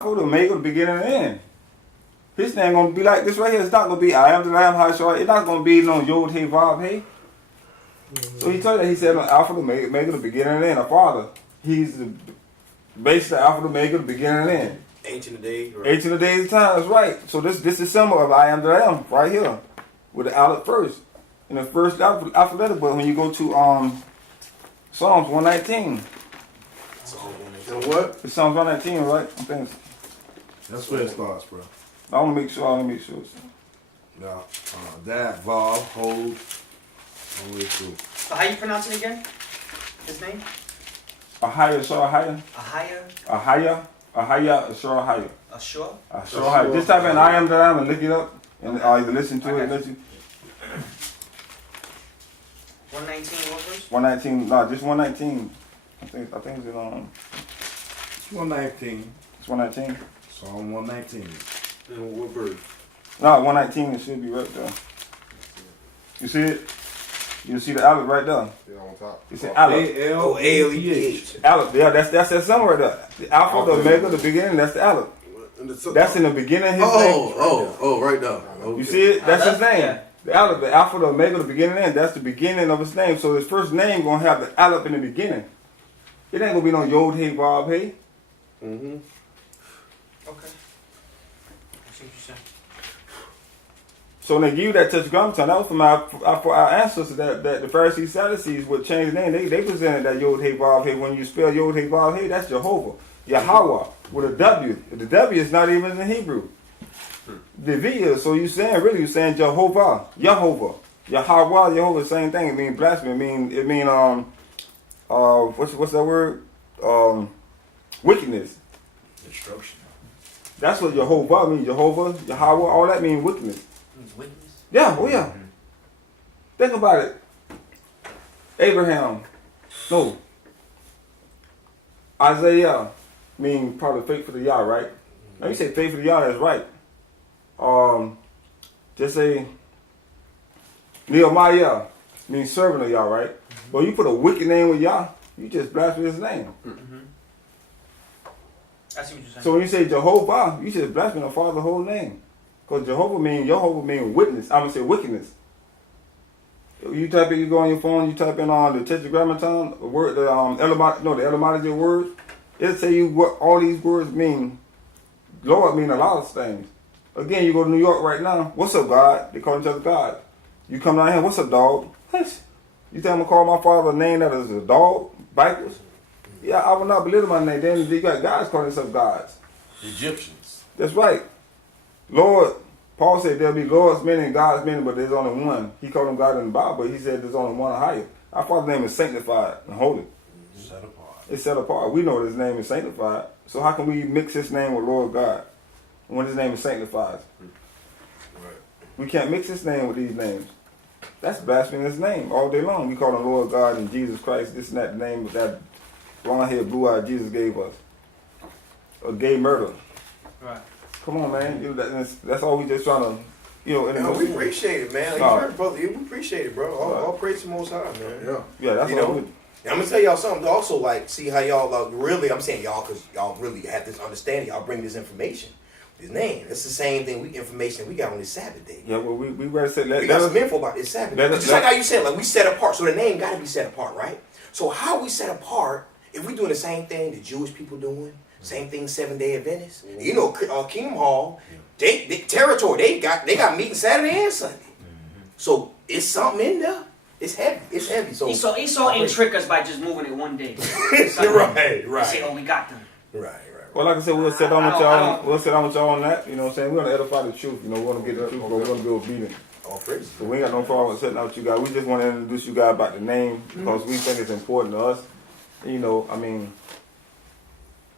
Alpha, the Omega, the beginning and the end. His name gonna be like this right here. It's not gonna be I am the Lamb, High Short. It's not gonna be no Yod Hey Vav Hey. So he told you that he said Alpha, the Omega, the beginning and the end. A father. He's the basically Alpha, the Omega, the beginning and the end. Ancient of days. Right. Ancient of days of time. That's right. So this is symbol of I am the Lamb right here with the Aleph first in the first alphabetic. But when you go to Psalms 119. And what? It's Psalms 119, right? I think That's where it starts, bro. I want to make sure. I want to make sure. Yeah. That, Vav, hold, all the way through. So how you pronounce it again? His name? Ahaya, Shor Ahaya? Ahaya, Shor Ahaya. Ashur? Shor Ahaya. Just type in I am the Lamb and look it up, and either listen to it and let you. 119, what verse? 119, no, just 119. I think it's in It's 119. it's 119. Psalm 119. And what verse? No, 119. It should be right there. You see it? You see the Aleph right there. Yeah, on top. You see Aleph. A-L-E-P-H. Aleph. Yeah, that's that symbol right there. The Alpha, the Omega, the beginning. That's the Aleph. That's in the beginning of his name. Right now. Okay. You see it? That's his name. Yeah. The Aleph, the Alpha, the Omega, the beginning and end. That's the beginning of his name. So his first name gonna have the Aleph in the beginning. It ain't gonna be no Yod Hey Vav Hey. Mm-hmm. Okay. I see what you're saying. So when they give you that tetragrammaton, that was for our ancestors that the Pharisees, Sadducees would change the name. They presented that Yod Hey Vav Hey. When you spell Yod Hey Vav Hey, that's Jehovah, Yahweh with a W. The W is not even in Hebrew. The V is, so you're saying Jehovah, Yahweh, Yahweh, same thing. It means blasphemy. It mean what's that word? Wickedness. Destruction. That's what Jehovah means. Jehovah, Yahweh, all that means wickedness. Means witness? Yeah, oh yeah. Think about it. Abraham, no. Isaiah mean probably faithful to Yah, right? Now you say faithful to Yah, that's right. Just say Nehemiah means servant of Yah, right? But you put a wicked name with Yah, you just blaspheme his name. Mm-hmm. I see what you're saying. So when you say Jehovah, you just blaspheme the Father's whole name. Because Jehovah mean witness. I'm gonna say wickedness. You type in, you go on your phone, you type in the tetragrammaton, the word, the etymology of words. It'll tell you what all these words mean. Lord mean a lot of things. Again, you go to New York right now. What's up, God? They call each other God. You come down here. What's up, dog? You tell me to call my father a name that is a dog backwards? Yeah, I will not belittle my name. Then you got guys calling themselves gods. Egyptians. That's right. Lord, Paul said there'll be Lord's men and God's men, but there's only one. He called him God in the Bible, but he said there's only one higher. Our Father's name is sanctified and holy. Set apart. It's set apart. We know his name is sanctified. So how can we mix his name with Lord God when his name is sanctified? Right. We can't mix his name with these names. That's blaspheming his name all day long. We call him Lord God and Jesus Christ, this and that, the name of that blonde-haired, blue-eyed Jesus gave us. A gay murder. Right. Come on, man. That's all we just trying to, We appreciate it, man. Like you heard, brother. We appreciate it, bro. All praise to the Most High, man. Yeah. Yeah, that's You all. know, I'm gonna tell y'all something. Also, like, see how y'all really. I'm saying y'all because y'all really have this understanding. Y'all bring this information. His name. It's the same thing. Information we got on this Sabbath day. Yeah, well, we better say We got some info about this Sabbath. Just like how you said, like we set apart. So the name got to be set apart, right? So how we set apart? If we doing the same thing the Jewish people doing, same thing 7-Day Adventists. Mm-hmm. You know, Kingdom Hall, they territory. They got meetings Saturday and Sunday. Mm-hmm. So it's something in there. It's heavy. It's heavy. So Esau ain't trick us by just moving it one day. right. They say, oh, we got them. Right. Well, like I said, we'll sit down with y'all. We'll sit down with y'all on that. You know what I'm saying? We want to edify the truth. You know, we want to get the truth, but we want to be obedient. All praise. So we ain't got no problem with sitting down with you guys. We just want to introduce you guys about the name because we think it's important to us. You know, I mean.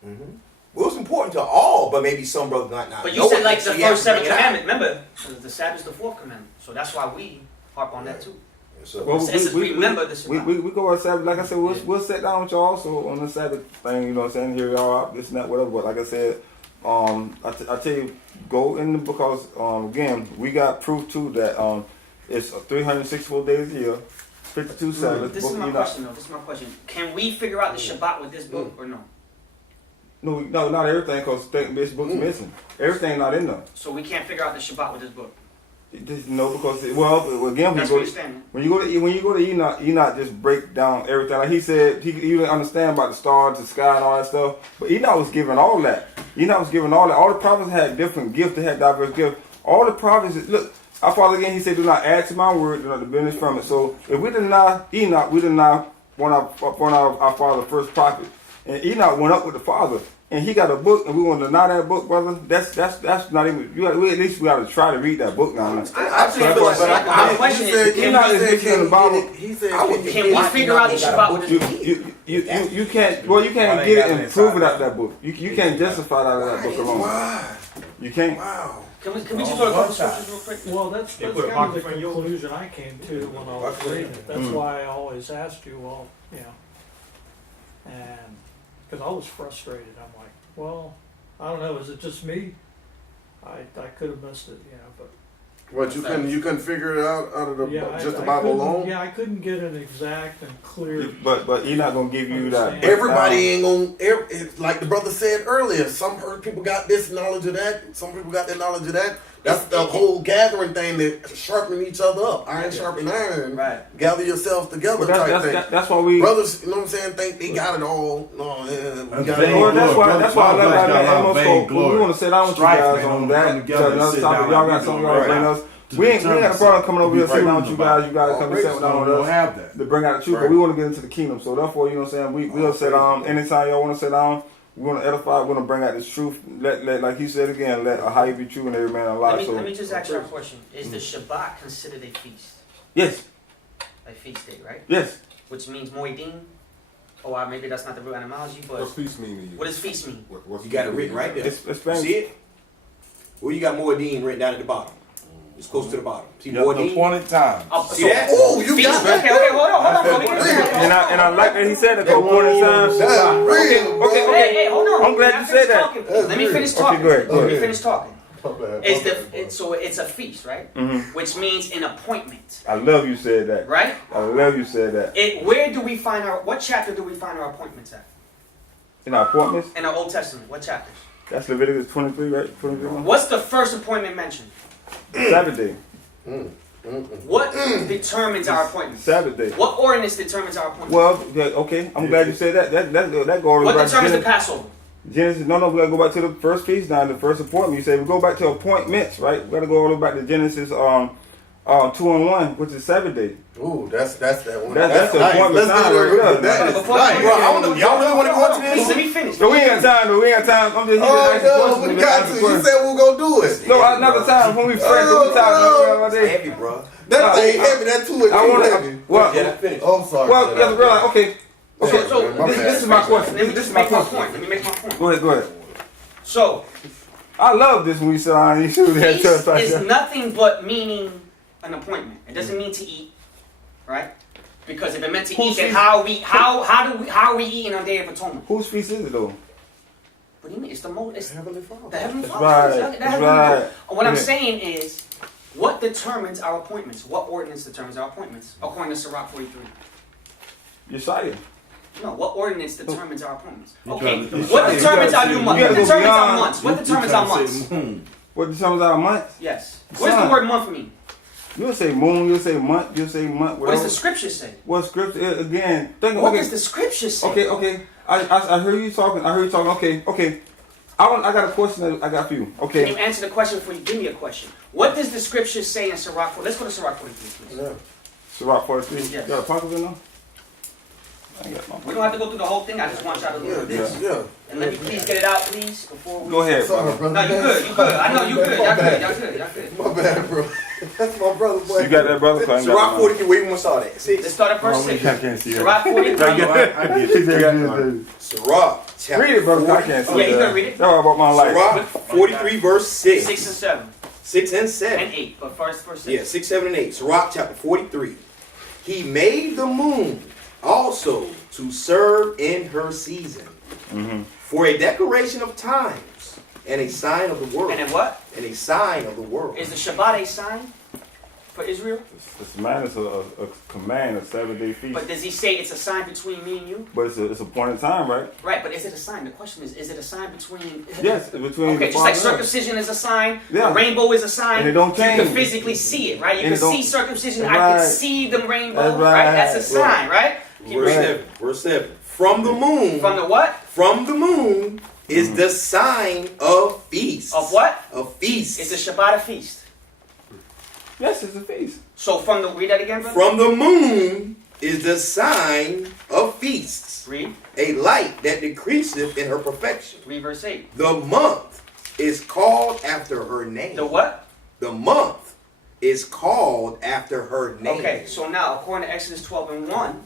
Mm-hmm. Well, it's important to all, but maybe some brothers not. But you said like the first 7 commandments. Remember, the Sabbath is the 4th commandment. So that's why we harp on that too. So, well, we remember this. We go on Sabbath. Like I said, we'll sit down with y'all also on the Sabbath thing. You know what I'm saying? Hear y'all out, this and that, whatever. But like I said, I tell you, go in because again, we got proof too that it's 364 days a year, 52 Sabbaths. This is my question though. This is my question. Can we figure out the Shabbat with this book or no? No, not everything, because this book's missing. Everything not in there. So we can't figure out the Shabbat with this book. No, because again, That's what you're saying. when you go to Enoch just break down everything. Like he said, he didn't understand about the stars, the sky, and all that stuff. But Enoch was given all that. Enoch was given all that. All the prophets had different gifts. They had diverse gifts. All the prophets, look, our Father again, he said, do not add to my word, do not diminish from it. So if we deny Enoch, we deny one of our Father's first prophet. And Enoch went up with the Father. And he got a book, and we want to deny that book, brother. That's not even. At least we got to try to read that book now. I feel like my question is, He said, can we figure out the Shabbat with this book? You can't. Well, you can't get it and prove it out of that book. You can't justify it out of that book alone. Why? You can't. Wow. Can we just go to a couple scriptures real quick? Well, that's They kind put a of pocket the for you. conclusion I came to when I was reading it. That's why I always asked you, well, and because I was frustrated. I'm like, well, I don't know, is it just me? I could have missed it, but. What, you couldn't figure it out of the just the I Bible couldn't- alone? Yeah, I couldn't get an exact and clear. But he's not gonna give you that. Everybody ain't gonna. Like the brother said earlier, some people got this knowledge of that. Some people got that knowledge of that. That's the whole gathering thing that sharpening each other up. Iron sharpen iron. Right. Gather yourselves together But type thing. that's why we. Brothers, you know what I'm saying? Think they got it all. No, we got it Well, all. that's why I love that Amos Cole. We want to sit down with you guys on that. Another topic. Y'all got something y'all bring us. We ain't got a problem coming over here sitting down with you guys. You guys come and sit down with us to bring out the truth. But we want to get into the kingdom. So therefore, you know what I'm saying? We'll sit down anytime y'all want to sit down. We want to edify. We want to bring out this truth. Let like he said again, let a high be true and every man a lie. Let me just ask you a question. Is the Shabbat considered a feast? Yes. A feast day, right? Yes. Which means moedim. Or maybe that's not the real etymology, but What's feast mean to you? what does feast mean? You got it written right there. It's You Spanish. see it? Well, you got Moedim written down at the bottom. It's close to the bottom. See The Moedim? appointed time. See that? Oh, you got that. Okay, hold on. So we can- And I like that he said that the morning time. That's real. Hey, hold on. I'm glad you said that. Talking, Let me finish Okay, talking. go ahead, go Let me ahead. finish talking. bad. So it's a feast, right? Mhm. Which means an appointment, I love you said that. right? I love you said that. Where do we find what chapter do we find our appointments at? In our appointments, In our Old Testament, what chapters? that's Leviticus 23, right? 23. What's the first appointment mentioned? Sabbath day. What determines our appointments? Sabbath day. What ordinance determines our appointments? Well, yeah, okay. I'm glad you said that. That go all the way What back to determines the Genesis. Passover? Genesis. No, we gotta go back to the first feast now, the first appointment. You say we go back to appointments, right? We gotta go all the way back to Genesis 2:1, which is Sabbath day. Ooh, that's that one. That's the nice. appointment Let's time do right it. there. That is Before- nice. Bro, I don't know. Y'all really want to go into Let this? me finish. So we ain't got time, though. We ain't got time. I'm just here to ask you Oh, questions. no, we Just got ask to. you You questions. said we were going to do it. No, another time when we friends, we Oh, talking all It's day. heavy, bro. That thing heavy. That two is I want heavy. to. Well, Yeah, finish. Oh, I'm sorry. well, yes, realize. Okay. Okay. So This is my question. Let me This just is my make my question. point. Let me make my point. Go ahead. So, I love this when we sit down and you shoot that feast church like is that. nothing but meaning an appointment. It doesn't mean to eat, right? Because if it meant to Who's eat, then feast? how are we eating on Day of Atonement? Whose feast is it though? What do you mean? It's the Heavenly Father. the Heavenly That's Father. right. The That's Heavenly right. Father. What I'm Yeah. saying is, what determines our appointments? What ordinance determines our appointments? According to Sirach 43. Yeshaya. No, what ordinance determines our appointments? You Okay, trying to- what you determines our gotta new say- month? you What gotta go determines our beyond- months? What determines our months? What determines our month? Yes. What does the Sun. word month mean? You'll say moon. You'll say month. You'll say month. What does Whatever. the scripture say? What scripture again? Think What okay. does the scripture say? Okay. I heard you talking. Okay. I got a question that I got for you. Can Okay. you answer the question before you give me a question? What does the scripture say in Sirach 43? Let's go to Sirach 43, please. Sirach 43. Yes. You got a pocket in there? I ain't got my We don't have to go through the whole thing. I just want y'all to look at this. Yeah. And let me please get it out, please, before we... Go ahead, Sorry, brother. brother. No, you good. You good. I know you good. Y'all good. My bad, bro. That's my brother, boy. You got that, brother? I ain't got Sirach mine. 43, where you want to start at? Let's 6. start at verse 6. can't see it. Sirach 43. I get it. Sirach, chapter Read it, brother. I can't see Yeah, it. you gotta read it. That's why I bought my life. Sirach 43, verse 6. 6 and 7 6 and 7. and 8. But first, verse 6. Yeah, 6, 7, and 8. Sirach chapter 43. He made the moon also to serve in her season, for a decoration of times and a sign of the world. And then what? And a sign of the world. Is the Shabbat a sign for Israel? It's man, it's a command, a 7-day feast. But does he say it's a sign between me and you? But it's a point in time, right? Right, but is it a sign? The question is it a sign between... Yes, between Okay, the just like father and circumcision is a sign, Yeah. the rainbow is a sign. And it don't You change. can physically see it, right? You And can it see don't- circumcision, That's I can right. see the rainbow, That's right? right. That's a sign, right? Keep Verse reading. 7. Verse 7. From the moon. From the what? From the moon is the sign of feasts. Of what? Of feasts. It's a Shabbat a feast. Yes, it's a feast. So from the, read that again, brother? From the moon is the sign of feasts. Read. A light that decreaseth in her perfection. Read verse 8. The month is called after her name. The what? The month is called after her name. Okay, so now according to Exodus 12:1,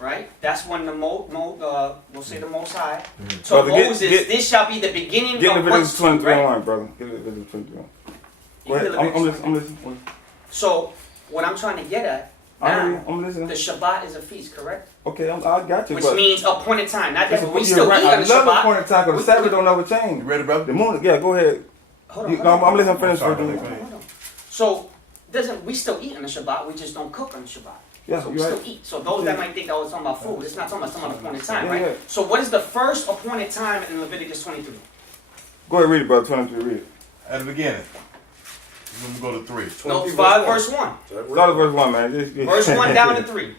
right? That's when the we'll say the Most High. So Brother, Moses, this shall be the beginning Get of Leviticus what's 23 right? on, brother. Get Leviticus 23 on. You Go ahead. get I'm Leviticus listening. 23. So what I'm trying to get at now, I'm listening. the Shabbat is a feast, correct? Okay, I got you. Which but means appointed time. Not that it's a- we you're still right. eat I on the love the Shabbat. point in time because the Sabbath don't ever change. You ready, brother? The moon, yeah, go ahead. Hold on, I'm listening. Finish sorry, for go you. ahead. Hold on. So we still eat on the Shabbat, we just don't cook on the Shabbat. Yeah, So we you're still right. eat. So those that might think, oh, it's talking about food, it's not talking about appointed time, Yeah, right? yeah. So what is the first appointed time in Leviticus 23? Go ahead, read it, brother. 23, read it. At the beginning. Let me go to 3. No, 23 5 verse 1. Start at verse 1, man. Verse 1 down to 3.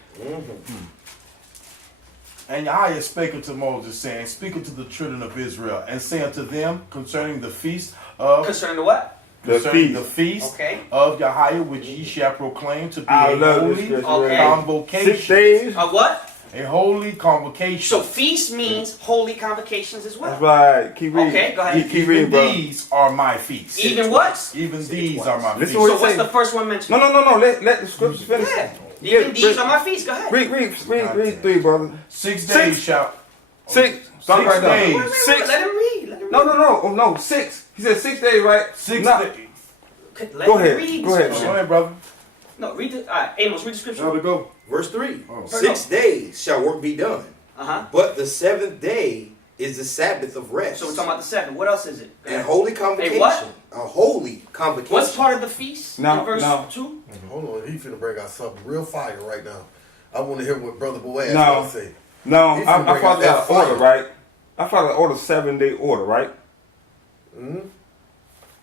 And Yahweh spake unto Moses, saying, Speak unto the children of Israel, and say unto them concerning the feast of Concerning the what? concerning the feast Okay. of Yahweh, which ye shall proclaim to be I a love this holy scripture. Okay. convocation. 6 days. What? A holy convocation. So feast means holy convocations as well. That's right. Keep reading. Okay, go ahead. Keep reading, Even bro. these are my feasts. Even what? Even these are my Listen feasts. what So it what's say. the first one mentioned? No. Let the scriptures finish. Yeah. Yeah, Even these read- are my feasts. Go ahead. Read 3, brother. 6 days Six. shall 6. Stop 6 right there. days. Wait, Six. let him read. Let him read. No. Oh, no. 6. He said 6 days, right? 6 No. days. Okay, let Go him ahead. read Go ahead. Go scripture. ahead, brother. No, read the. All right, Amos, read the scripture. Now to go. Verse 3. Oh. 6 days shall work be done. Uh-huh. But the 7th day is the Sabbath of rest. So we're talking about the 7. What else is it? and holy convocation. what? A holy convocation. What's part of the feast? No, in verse no. 2? Hold on, he finna bring out something real fire right now. I want to hear what Brother Boaz No. got to say. No, He's I gonna bring followed out that that order, fire. right? I followed the order 7-day order, right? Mm-hmm.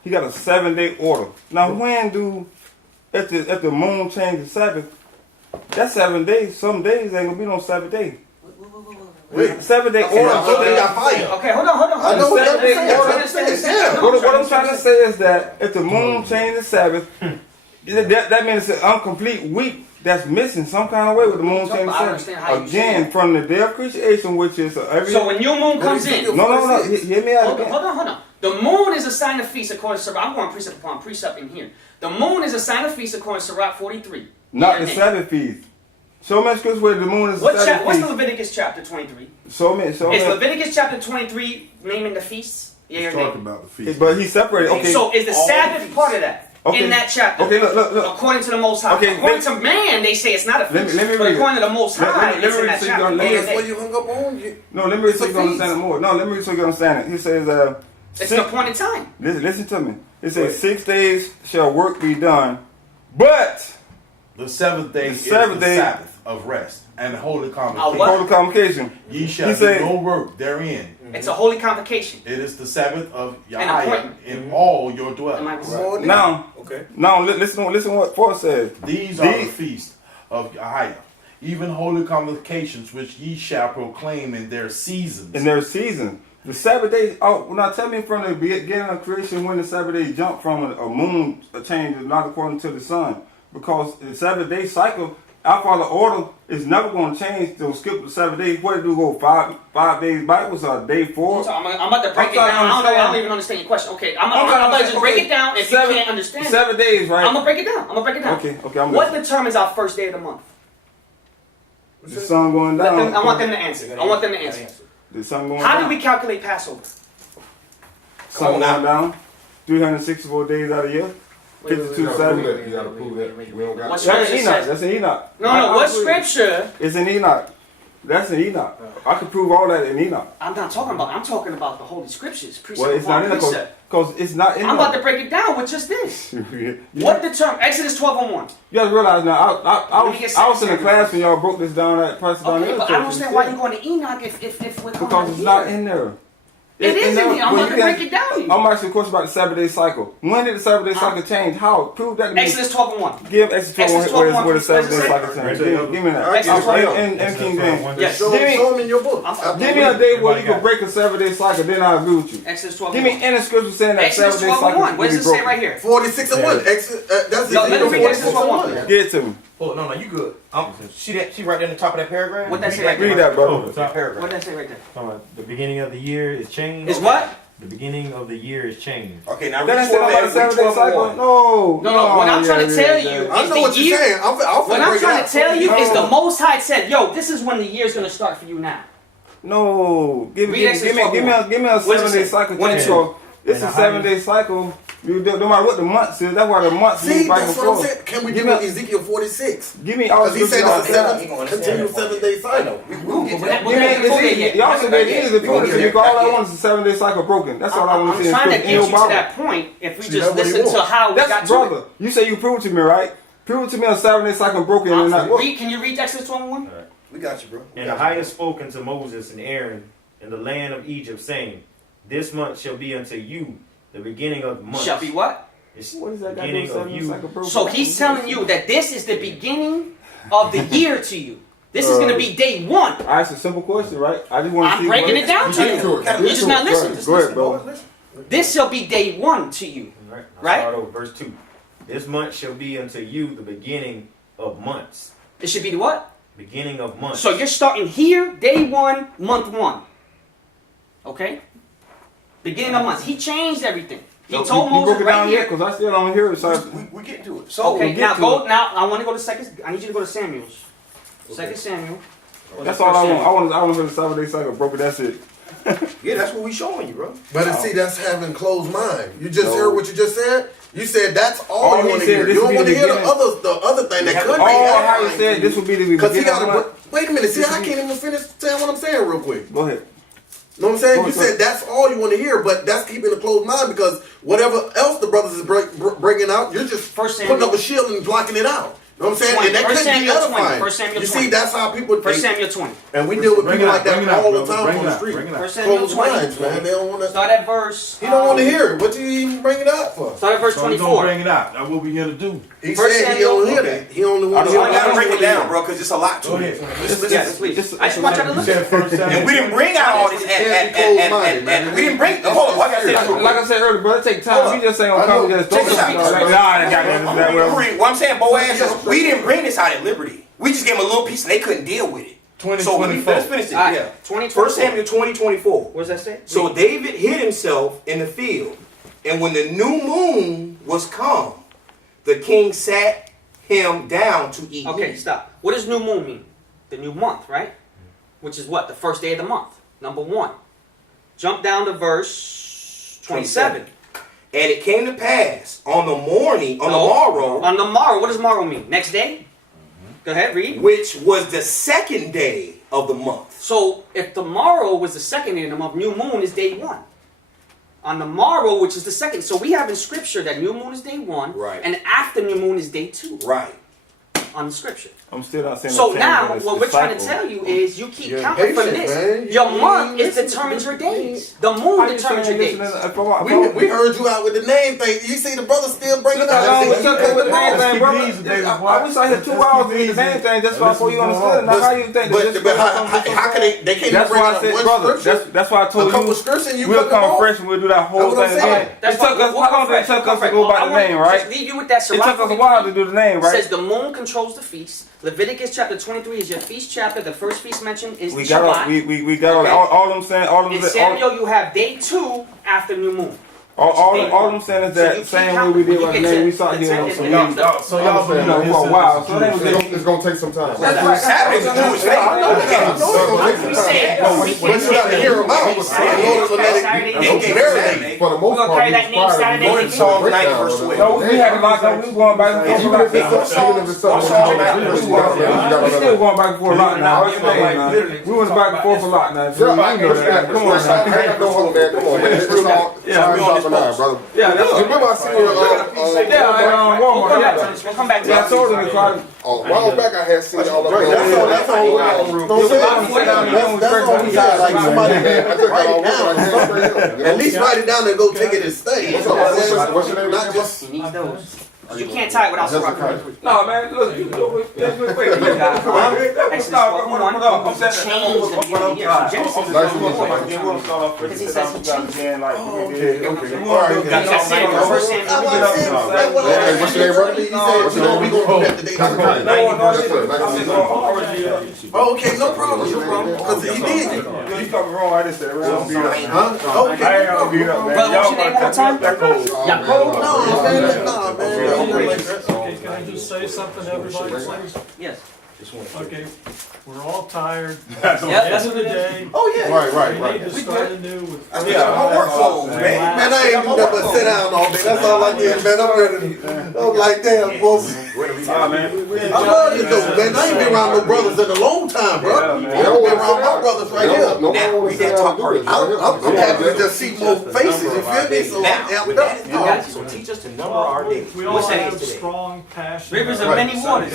He got a 7-day order. Now, when do if the moon changes Sabbath? That 7 days. Some days ain't gonna be no Sabbath day. Wait, 7-day Okay, order. I know they got fire. Okay, hold on. I know what Seven you're day saying. order. I'm saying, yeah. What I'm trying to say is that if the moon changes Sabbath, that means it's an incomplete week that's missing some kind of way with the moon I changing understand how Sabbath. you say Again, that. from the day of creation, which is every. So when new moon comes What is in, it? No. Hear me out hold again. on. The moon is a sign of feast according to Sirach. I'm going precept upon precept in here. The moon is a sign of feast according to Sirach 43. Not Yeah, the yeah. Sabbath feast. Show me scripture where the moon is What's the Sabbath the feast. Leviticus chapter 23? Show me. Is Leviticus chapter 23 naming the feasts? Yeah He's or talking nay? about the feast. But he separated. Okay. So is the All Sabbath feasts. part of that? Okay. In that chapter? Okay. Look. According to the Most High. Okay, According to man, they say it's not a feast. Let me but read it. according to the Most Let High, me it's in read that it so you chapter. don't- Yeah, Oh, yeah, that's yeah. where you hung up on? You- No, let me read It's so a you can understand it feast. more. No, let me read so you can understand it. He says, It's an appointed time. listen to me. It says 6 days shall work be done, but The 7th day The is seventh the day- Sabbath of rest and the holy convocation. what? for the convocation. Ye shall He do said- no work therein. It's a holy convocation. It is the Sabbath of An Yahweh appointment. in all your Am I dwellings. right? More than- Now, Okay. listen what Paul says. These are the These- feasts of Yahweh, even holy convocations which ye shall proclaim in their seasons. In their season. The Sabbath day, now tell me from the beginning of creation when the Sabbath day jumped from a moon change, not according to the sun. Because the Sabbath day cycle, our Father order is never going to change. They'll skip the 7 days. What do go 5 days backwards or day 4? So I'm about to break I'm it down. trying to I understand. don't even understand your question. Okay, I'm trying about to to just break it down. If you can't understand it, 7 days, right? I'm gonna break it down. Okay, I'm What listening. determines our first day of the month? The sun going Let down. them, I want them to answer. I want them to answer. The sun going How down. do we calculate Passover? Sun going down. 364 days out of the year. 52 Sabbath. You gotta prove that. We don't got What That's scripture in Enoch. says? That's in Enoch. No. What believe- scripture? It's in Enoch. That's in Enoch. I could prove all that in Enoch. I'm not talking about. I'm talking about the Holy Scriptures. Precept Well, it's not upon in the precept. Because it's not in I'm there. about to break it down with just this. You What determines Exodus 12:1? gotta realize now, I Let me get was in the second class when y'all broke this down at Pastor Don Okay, but I don't understand why you're going to Enoch if we're coming because it's not in there. It is in here. I'm about to break it down. I'm asking a question about the 7-day cycle. When did the 7-day cycle change? How? Prove that to me. Exodus 12:1. Give Exodus 12 where the 7-day cycle Exodus changed. Give me that. Exodus And King James. Yes. Show them in your book. Give me a day where you can break a 7-day cycle, then I'll agree with you. Exodus 12:1. Give me any scripture saying that Exodus 7-day cycle 12:1. can What be does it say broken. right here? 46 and 1. That's Yo, let me read Exodus 12:1. 12:1. Get it to me. Oh, no, you good. She right there in the top of that paragraph? What that say right there? Read that, Oh, brother. top. Paragraph. What that say right there? The beginning of the year is changed. Is what? The beginning of the year is changed. Okay, now Then I read said about 12 the 7-day cycle. No. No, what I'm trying to tell you I is know the what you're year. saying. What I'm trying to tell you is the No. Most High said, "Yo, this is when the year's gonna start for you now." No. Give Read me Exodus a 7-day 12:1. cycle. What change. is it? So it's And a the highest- 7-day cycle. You do, no matter what the month is. That's why the months See, move back and that's what I'm forth. saying. Can we Give do me Ezekiel 46? Give me all Because he said scriptures. it's a He gonna continual understand 7-day cycle. We'll get to that. We're gonna go there yet. Y'all said that is if you want to see. All I want is a 7-day cycle broken. That's all I want to I'm see. trying to in get you your to Bible. that point. If we See, just that's what he listen to wants. how we got That's to brother. You say you prove it to me, right? Prove it to me a 7-day cycle broken and not. it. Can you read Exodus 12:1? We got you, bro. And the highest spoken to Moses and Aaron in the land of Egypt, saying, "This month shall be unto you the beginning of months." Shall be what? It's What is that got to do beginning with of 7-day you. cycle broken? So he's telling you that this is the beginning of the year to you. This is going to be day one. I asked a simple question, right? I just want to see. I'm breaking it down to you. You're just not listening. Go ahead, bro. This shall be day one to you. Right. Right? Start over, verse 2. This month shall be unto you the beginning of months. It should be the what? Beginning of months. So you're starting here, day one, month one. Okay? Beginning of months. He changed everything. He told you Moses broke it right down here. yet? Because I still don't hear it. So We get to it. So, Okay, get now to go. it. Now I want to go to second. I need you to go to Samuel's. Second Samuel. that's all I want. I want to hear the 7-day cycle broken. That's it. yeah, that's what we showing you, bro. But see, that's having closed mind. You just No. heard what you just said. You said that's all All you he want to said, hear. this You don't would want be to the hear the other thing that could be. Oh, how you said this would be the Because he beginning. got to. Wait a minute. See, I can't even finish saying what I'm saying real quick. Go ahead. Know what I'm saying? Go You ahead. said that's all you want to hear, but that's keeping a closed mind because whatever else the brothers is breaking out, you're just First putting Samuel. up a shield and blocking it out. Know what I'm saying? 20. And that First couldn't be Samuel 20. edifying. First Samuel You 20. see, that's how people. First Samuel 20. And we deal with Bring people it like out, that bring it out, all the brother. time Bring on it the out, street. bring it out. First Samuel Closed 20. minds, man. They don't want to. Start at verse. He don't want to hear it. What you even bring it up for? Start at verse So we gonna 24. bring it out. That's what we here to do. He First said he Samuel, don't hear okay. that. He only want to So hear I gotta break it down, that. bro, because it's a lot to Go it. ahead. Listen, Yes, please. I just want y'all to You listen. said first And Samuel. we didn't bring out all this and we didn't bring. Hold on, like I said, Like I said earlier, brother, take Hold time. up. You just ain't gonna I come know. and just Check throw this out. this out. Like, nah, they got that. Well, What I'm saying, Boaz, is we didn't bring this out at Liberty. We just gave them a little piece and they couldn't deal with it. So let's 2024. finish it. All right, Yeah. 20, 1 Samuel 20:24. What does that say? So David hid himself in the field, and when the new moon was come, the king sat him down to eat Okay, meat. stop. What does new moon mean? The new month, right? Which is what? The first day of the month. Number one. Jump down to verse 27. And it came to pass on the morning, on No. the morrow, On the morrow. What does morrow mean? Next day? Go ahead, read. which was the second day of the month. So if the morrow was the second day of the month, new moon is day one. On the morrow, which is the second. So we have in scripture that new moon is day one. Right. And after new moon is day two. Right. On the scripture. I'm still not saying. So the now, same, what it's we're trying to cycle. tell you is you keep You're counting from impatient, this. man. Your You month ain't is determines your days. The moon How you determines your saying days. listen, We heard you out with the name thing. You see the brother still bringing Look it how long up. it took us with the name Let's thing, keep brother. it easy, baby. I wish I had 2 hours to get the name thing just before you understood. Now, how you think that But how can they can't That's bring why I out said, one brother. scripture? That's why I A told couple you. scriptures and you We'll put them come on? fresh and we'll do that whole That's what thing I'm saying. again. It took us. How long did it take us to go by the name, right? Just leave you with that. It took us a while to do the name, It says right? the moon controls the feast. Leviticus chapter 23 is your feast chapter. The first feast mentioned is We the got all, Shabbat. we got Okay. all them saying, all In them Samuel, you have day 2 after new moon. all them saying is So you that keep same way counting. we did You with the get name. to We saw the here, tenth so and we, the y'all you know, for a while. So they was It's gonna take some time. That's right. Saturday's a Jewish day. I know that. We said, But you got to hear them out. Saturday, In order to let it Saturday, They gave us Saturday. For the most We're gonna part, carry that name Saturday. Go to Psalm 90 verse 12. No, we had a lot of we was going back and forth. even if it's something We still going back and forth a lot now. What's your name, man? We went back and forth a lot now. So you know that. Come on, man. Come on, man. It's all Yeah, we on this number 9, brother. Yeah, that's Remember I seen you We'll come back to this. We'll come back to Yeah, I this. told him to cry. a while back. I had seen y'all up Right, that's all we got. That's all we got. Like somebody write it down. At least write it down and go take it and stay. What's your name? Not just. He needs those. You can't tie it without Hezekiah. scrubbing. No, man, look, you do it. Exodus 12:1. Change the beginning of the year. So Genesis is Nice to number meet you. 4. Then we'll start off with Because he the says time again, like, Okay. You got Samuel, First Samuel. Hey, what's your name, brother? He said, you know, we gonna do that today. Hezekiah. Yes, sir. Nice to meet you. Oh, okay, no problem, no problem. Because he did. You fucking wrong, I just said, round beat up. Huh? Okay. I ain't gonna beat up, man. Brother, what's your name one more time? No, man, nah, man. Okay, can I just say something to everybody, please? Yes. Okay, we're all tired. Yeah, that's End of what the it is. day. Oh yeah. Right. We need to start anew with. That's my work clothes, man. Man, I ain't do nothing but sit down all day. That's all I did, man. I'm ready to. I'm like, damn, boss. Nah, man. I love it though, man. I ain't been around no brothers in a long time, bro. Yeah, man. I've been around my brothers right here. No Now, one we wants to got top party. I'm happy to just see more faces, you feel me? So I'm Now, with amped that up. in mind, so teach us to number our days. We all What's that have is today? strong passion. Rivers of many waters.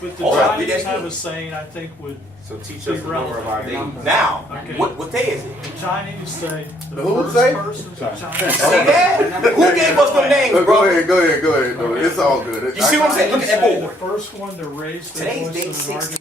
But the All right, we Chinese got have you. a saying I think would So teach be us the number of our days. relevant. Now, Okay. what day is it? The Chinese say the Who first say? person to See Chinese. that? Who gave us them names, Go bro? ahead. No, it's all good. You see what I'm saying? Look at that The board. first one to raise their Today's voice date in an 16.